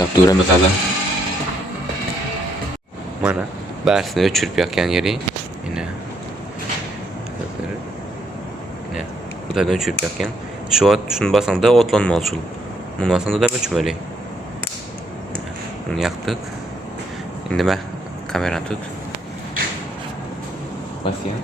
başlap duramiz hali. Mana barisini öçürüp yakkan yeri. Yine. Ne? Bu da öçürüp yakkan. Şu an şunu basanda otlanmalı. Bunu basanda da öçmeli. Bunu yaktık. Şimdi ben kameranı tut. Basayım.